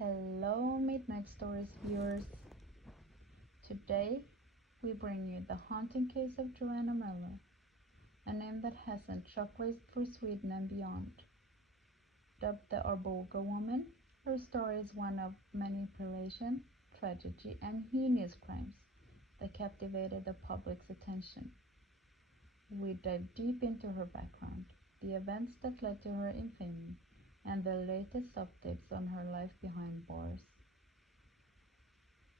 Hello, Midnight Stories viewers. Today we bring you the haunting case of Joanna Miller, a name that has sent shockwaves through Sweden and beyond. Dubbed the Arboga Woman, her story is one of manipulation, tragedy, and heinous crimes that captivated the public's attention. We dive deep into her background, the events that led to her infamy, and the latest updates on her life behind bars.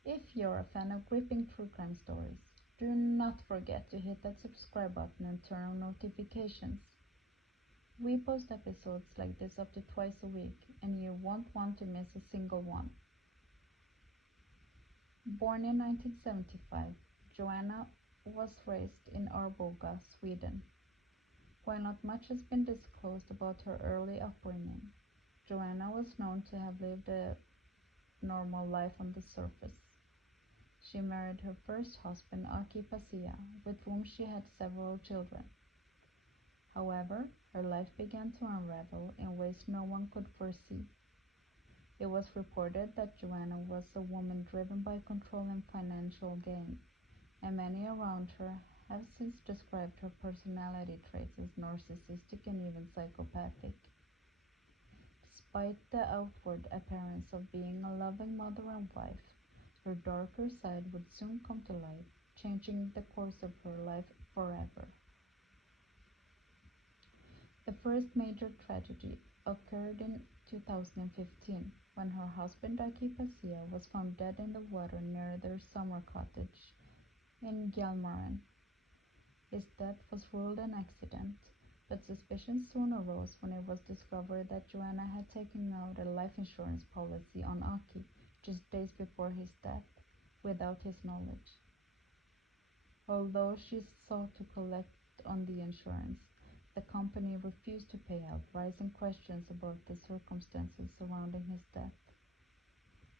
If you're a fan of gripping true crime stories, do not forget to hit that subscribe button and turn on notifications. We post episodes like this up to twice a week, and you won't want to miss a single one. Born in 1975, Joanna was raised in Arboga, Sweden. While not much has been disclosed about her early upbringing, Joanna was known to have lived a normal life on the surface. She married her first husband, Aki Pasia, with whom she had several children. However, her life began to unravel in ways no one could foresee. It was reported that Joanna was a woman driven by control and financial gain, and many around her have since described her personality traits as narcissistic and even psychopathic. Despite the outward appearance of being a loving mother and wife, her darker side would soon come to light, changing the course of her life forever. The first major tragedy occurred in 2015 when her husband Aki Pasia was found dead in the water near their summer cottage in Hjälmaren. His death was ruled an accident, but suspicion soon arose when it was discovered that Joanna had taken out a life insurance policy on Aki just days before his death, without his knowledge. Although she sought to collect on the insurance, the company refused to pay out, raising questions about the circumstances surrounding his death.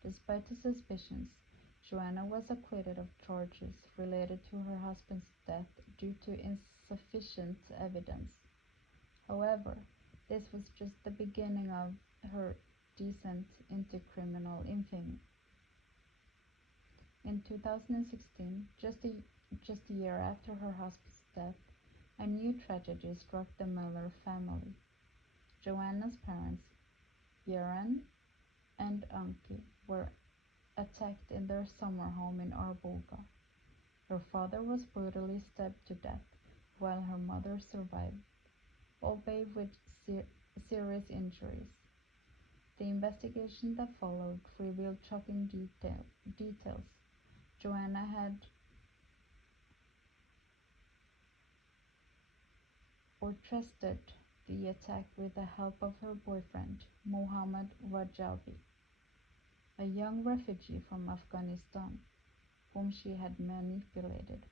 Despite the suspicions, Joanna was acquitted of charges related to her husband's death due to insufficient evidence. However, this was just the beginning of her descent into criminal infamy. In 2016, just a year after her husband's death, a new tragedy struck the Miller family. Joanna's parents, Göran and Anki, were attacked in their summer home in Arboga. Her father was brutally stabbed to death, while her mother survived, albeit with serious injuries. The investigation that followed revealed shocking details. Joanna had orchestrated the attack with the help of her boyfriend, Mohammad Rajabi, a young refugee from Afghanistan, whom she had manipulated.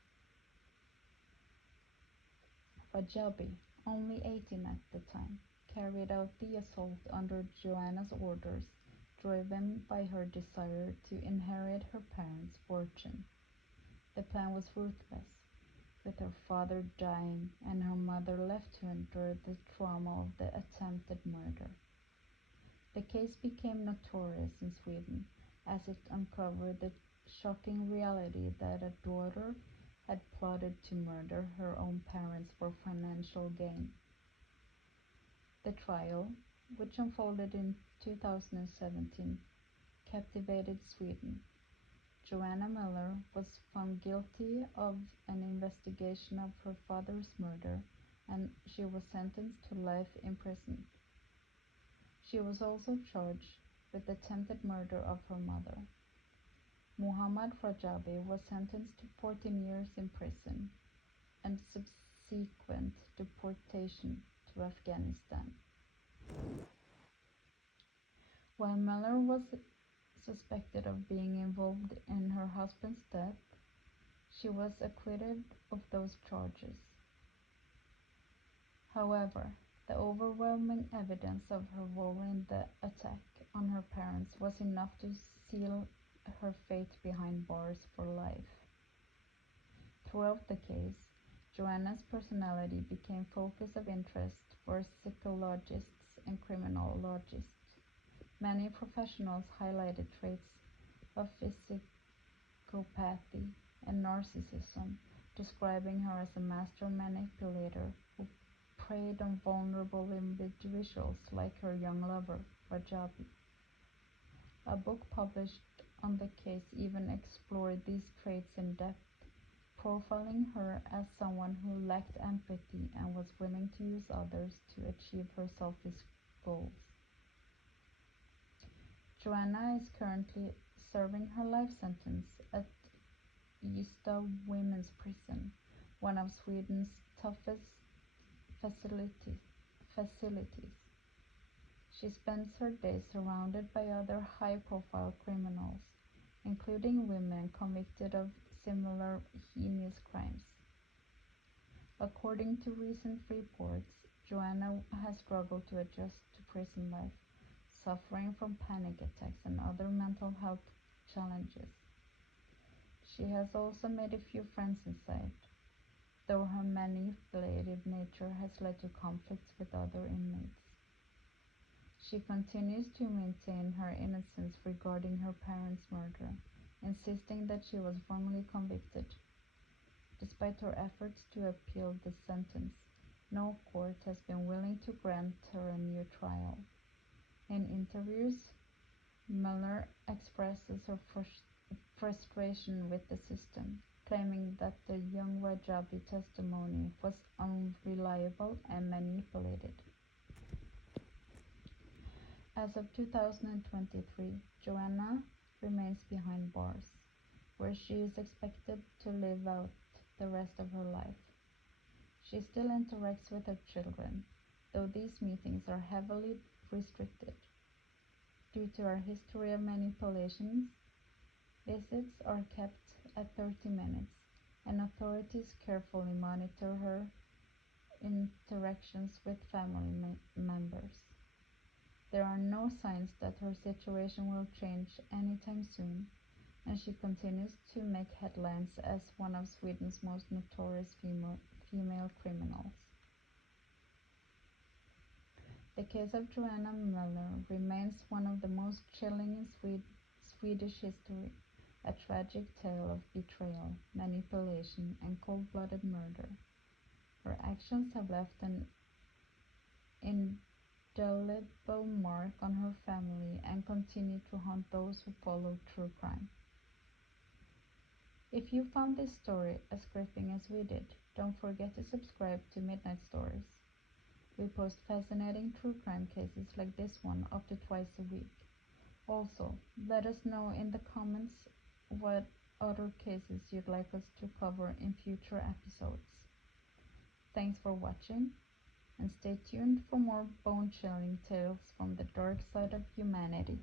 Rajabi, only 18 at the time, carried out the assault under Joanna's orders, driven by her desire to inherit her parents' fortune. The plan was ruthless, with her father dying and her mother left to endure the trauma of the attempted murder. The case became notorious in Sweden as it uncovered the shocking reality that a daughter had plotted to murder her own parents for financial gain. The trial, which unfolded in 2017, captivated Sweden. Joanna Miller was found guilty of an investigation of her father's murder, and she was sentenced to life in prison. She was also charged with attempted murder of her mother. Muhammad Rajabi was sentenced to 14 years in prison and subsequent deportation to Afghanistan. While Miller was suspected of being involved in her husband's death, she was acquitted of those charges. However, the overwhelming evidence of her role in the attack on her parents was enough to seal her fate behind bars for life. Throughout the case, Joanna's personality became focus of interest for psychologists and criminologists. Many professionals highlighted traits of psychopathy and narcissism, describing her as a master manipulator who preyed on vulnerable individuals like her young lover, Rajabi. A book published on the case even explored these traits in depth, profiling her as someone who lacked empathy and was willing to use others to achieve her selfish goals. Joanna is currently serving her life sentence at Ystad Women's Prison, one of Sweden's toughest facilities. She spends her days surrounded by other high-profile criminals, including women convicted of similar heinous crimes. According to recent reports, Joanna has struggled to adjust to prison life, suffering from panic attacks and other mental health challenges. She has also made a few friends inside, though her manipulative nature has led to conflicts with other inmates. She continues to maintain her innocence regarding her parents' murder, insisting that she was wrongly convicted. Despite her efforts to appeal the sentence, no court has been willing to grant her a new trial. In interviews, Miller expresses her frustration with the system, claiming that the young Rajabi testimony was unreliable and manipulated. As of 2023, Joanna remains behind bars, where she is expected to live out the rest of her life. She still interacts with her children, though these meetings are heavily restricted. Due to her history of manipulations, visits are kept at 30 minutes, and authorities carefully monitor her interactions with family members. There are no signs that her situation will change anytime soon, and she continues to make headlines as one of Sweden's most notorious female criminals. The case of Joanna Miller remains one of the most chilling in Swedish history, a tragic tale of betrayal, manipulation, and cold-blooded murder. Her actions have left an indelible mark on her family and continue to haunt those who follow true crime. If you found this story as gripping as we did, don't forget to subscribe to Midnight Stories. We post fascinating true crime cases like this one up to twice a week. Also, let us know in the comments what other cases you'd like us to cover in future episodes. Thanks for watching, and stay tuned for more bone-chilling tales from the dark side of humanity.